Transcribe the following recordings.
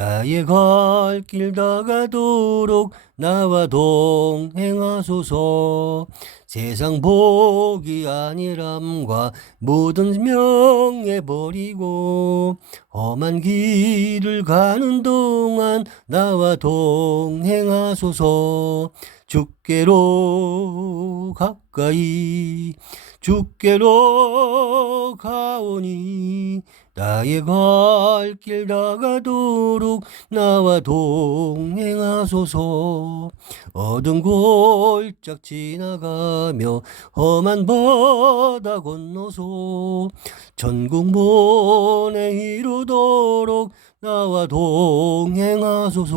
나의 갈 길 다가도록 나와 동행하소서. 세상 복이 아니람과 모든 명예 버리고 험한 길을 가는 동안 나와 동행하소서. 주께로 가까이 주께로 가오니 나의 갈길 다가도록 나와 동행하소서. 어두운 골짝 지나가며 험한 바다 건너서 전국 문에 이루도록 나와 동행하소서.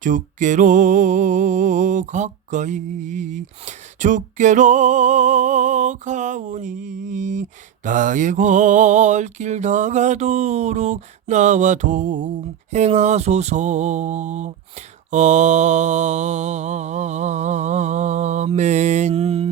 주께로 가까이 주께로 가오니 나의 걸길 다가도록 나와 동행하소서. 아멘.